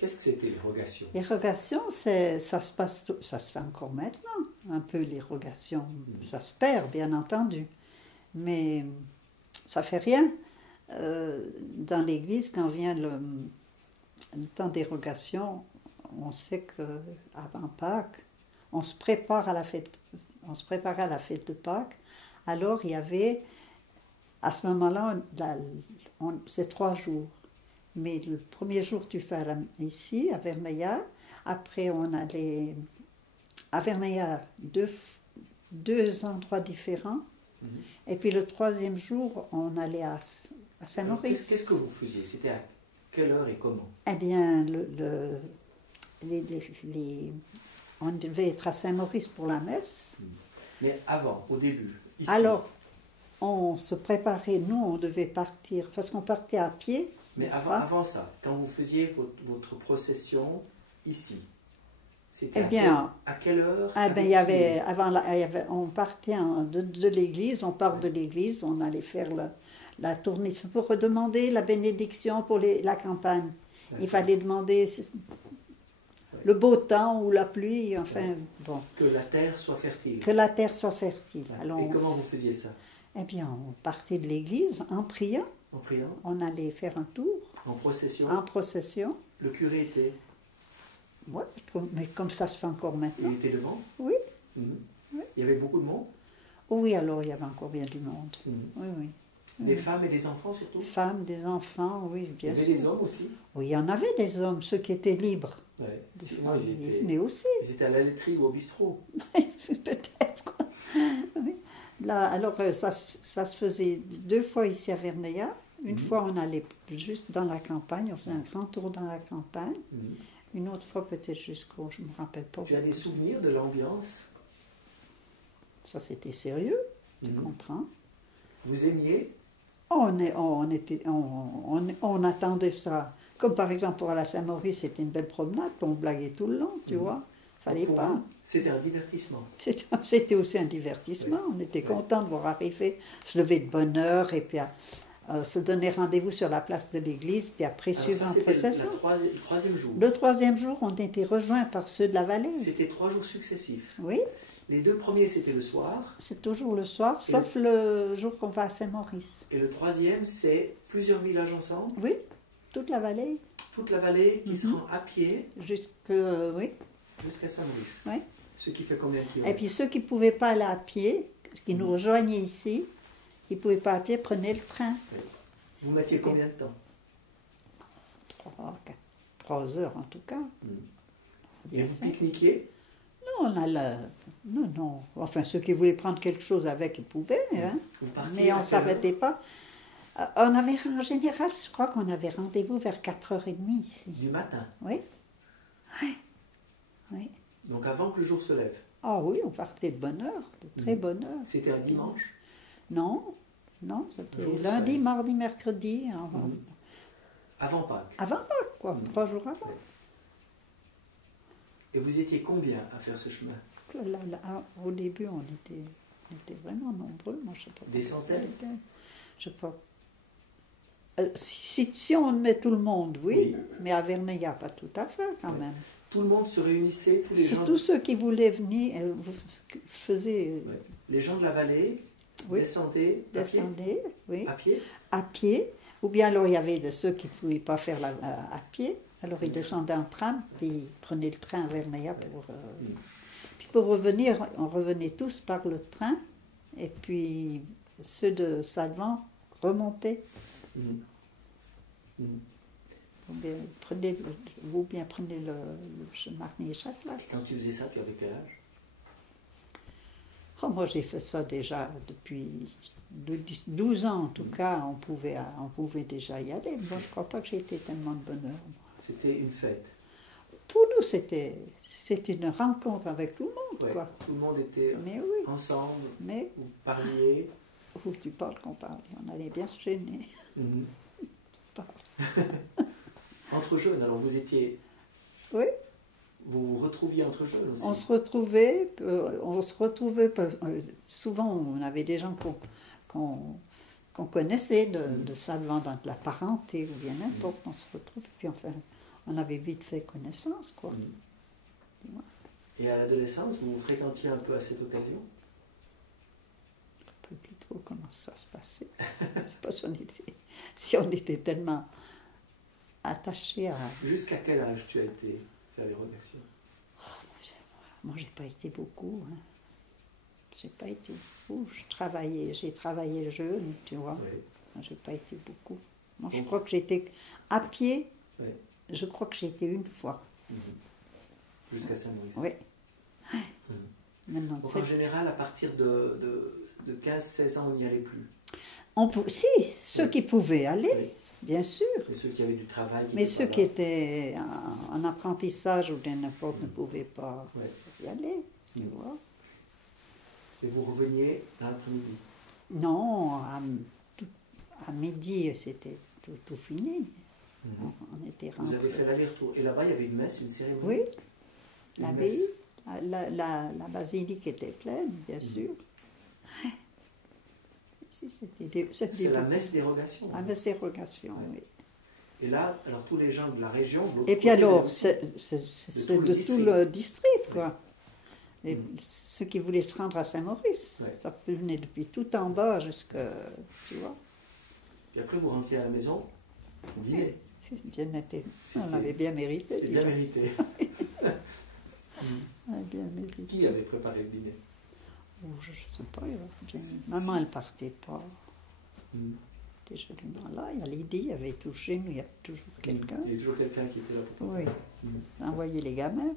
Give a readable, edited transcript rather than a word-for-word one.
Qu'est-ce que c'était l'érogation? L'érogation, ça se passe, ça se fait encore maintenant, un peu l'érogation. Ça se perd, bien entendu, mais ça fait rien. Dans l'église, quand vient le temps d'érogation, on sait qu'avant Pâques, on se prépare à la fête, on se préparait à la fête de Pâques. Alors il y avait, à ce moment-là, c'est 3 jours. Mais le premier jour, tu fais ici, à Vermeillard. Après, on allait à Vermeillard, deux endroits différents. Et puis le 3e jour, on allait à Saint-Maurice. Qu'est-ce que vous faisiez? C'était à quelle heure et comment? Eh bien, on devait être à Saint-Maurice pour la messe. Mais avant, au début, ici. Alors, on se préparait, nous, on devait partir, parce qu'on partait à pied. Mais avant ça, quand vous faisiez votre procession ici, c'était à quelle heure? On partait de l'église, on part de l'église, on allait faire la tournée pour redemander la bénédiction pour la campagne. Il fallait demander le beau temps ou la pluie, enfin, bon. Que la terre soit fertile. Que la terre soit fertile. Alors, et comment vous faisiez ça? Eh bien, on partait de l'église en priant. En priant? On allait faire un tour. En procession? En procession. Le curé était? Oui, mais comme ça se fait encore maintenant. Il était devant? Oui. Oui. Il y avait beaucoup de monde? Oui, alors il y avait encore bien du monde. Oui, oui. Des femmes et des enfants surtout? Femmes, des enfants, oui, bien sûr. Il y avait des hommes aussi? Oui, il y en avait des hommes, ceux qui étaient libres. Oui. Sinon, ils venaient aussi. Ils étaient à la laiterie ou au bistrot? Peut-être. Oui. Là, alors, ça se faisait 2 fois ici à Verneillat. Une fois, on allait juste dans la campagne, on faisait un grand tour dans la campagne. Une autre fois, peut-être jusqu'au... Je ne me rappelle pas. Tu as des souvenirs de l'ambiance? Ça, c'était sérieux, tu comprends. Vous aimiez? On attendait ça. Comme par exemple, pour la Saint-Maurice, c'était une belle promenade, on blaguait tout le long, tu vois. Fallait pour pas. Vous, c'était un divertissement. C'était aussi un divertissement. On était contents de voir arriver, se lever de bonne heure et puis se donner rendez-vous sur la place de l'église, puis après suivre en procession. Le 3e jour. Le 3e jour, on était rejoints par ceux de la vallée. C'était 3 jours successifs. Oui. Les 2 premiers, c'était le soir. C'est toujours le soir, sauf le jour qu'on va à Saint-Maurice. Et le 3e, c'est plusieurs villages ensemble? Oui, toute la vallée. Toute la vallée qui se rend à pied? Oui. Jusqu'à Saint-Maurice? Oui. Ce qui fait combien de kilomètres? Et puis ceux qui ne pouvaient pas aller à pied, qui nous rejoignaient ici, qui ne pouvaient pas à pied, prenaient le train. Oui. Vous mettiez combien de temps? 3 heures en tout cas. Et vous pique-niquiez? Non, non. Enfin, ceux qui voulaient prendre quelque chose avec, ils pouvaient, hein. Mais on ne s'arrêtait pas. On avait, en général, je crois qu'on avait rendez-vous vers 4h30 ici. Du matin? Oui. Oui. Donc avant que le jour se lève? Ah oui, on partait de bonne heure, de très bonne heure. C'était un dimanche? Non, c'était lundi, mardi, mercredi. Avant Pâques? Avant Pâques, quoi, 3 jours avant. Et vous étiez combien à faire ce chemin? Au début, on était vraiment nombreux. Moi, je sais pas. Des centaines? Je sais pas. Si on met tout le monde, oui. Mais à Verneillat, pas tout à fait quand même. Tout le monde se réunissait, tous les gens... Tous ceux qui voulaient venir faisaient... Les gens de la vallée descendaient oui. À pied? À pied. Ou bien alors il y avait de ceux qui ne pouvaient pas faire à pied. Alors ils descendaient en tram, puis ils prenaient le train à Verneillat pour... Puis pour revenir, on revenait tous par le train. Et puis ceux de Salvan remontaient. Ou bien prenez le Marigny-Châtelet. Et quand tu faisais ça, tu avais quel âge? Oh, moi, j'ai fait ça déjà depuis 12 ans, en tout cas. On pouvait déjà y aller. Moi, je ne crois pas que j'ai été tellement de bonheur. C'était une fête? Pour nous, c'était une rencontre avec tout le monde. Quoi. Tout le monde était ensemble, vous parliez. Où tu parles qu'on parlait, on allait bien se gêner. Entre jeunes, alors vous étiez... Oui. Vous vous retrouviez entre jeunes aussi? On se retrouvait, souvent on avait des gens qu'on connaissait de Salvan, dans de la parenté ou bien n'importe, on se retrouvait, puis enfin, on avait vite fait connaissance, quoi. Et à l'adolescence, vous vous fréquentiez un peu à cette occasion? Je ne sais plus trop comment ça se passait. Je ne sais pas si on était tellement attachés à... Jusqu'à quel âge tu as été faire l'érogation? Moi, j'ai pas été beaucoup. Hein. J'ai pas été beaucoup. J'ai travaillé jeune, tu vois. Oui. J'ai pas été beaucoup. Moi, je crois que j'étais à pied. Oui. Je crois que j'ai été une fois. Jusqu'à Saint-Maurice. Oui. Maintenant, donc en général, à partir de 15-16 ans, on n'y allait plus. Si, ceux qui pouvaient aller, bien sûr. Et ceux qui avaient du travail. Mais ceux qui étaient en apprentissage ou n'importe ne pouvaient pas y aller, tu vois. Et vous reveniez l'après-midi? Non, à midi, c'était tout fini. On était rentrés. Vous avez fait l'aller-retour. Et là-bas, il y avait une messe, une cérémonie? Oui, l'abbaye. La basilique était pleine, bien sûr. C'est la messe d'érogation. La messe d'érogation, oui. Et là, alors tous les gens de la région... Et puis alors, c'est de tout le district, quoi. Et ceux qui voulaient se rendre à Saint-Maurice, ça venait depuis tout en bas jusqu'à... Tu vois. Puis après, vous rentriez à la maison, on dînait. Bien été. On avait bien mérité. C'est bien mérité. Bien mérité. Qui avait préparé le dîner? Je ne sais pas. Maman, elle ne partait pas. Déjeunement là. Il y a Lydie, il y avait touché, mais il y a toujours quelqu'un. Il y a toujours quelqu'un qui était là pour... Oui. Envoyer les gamins.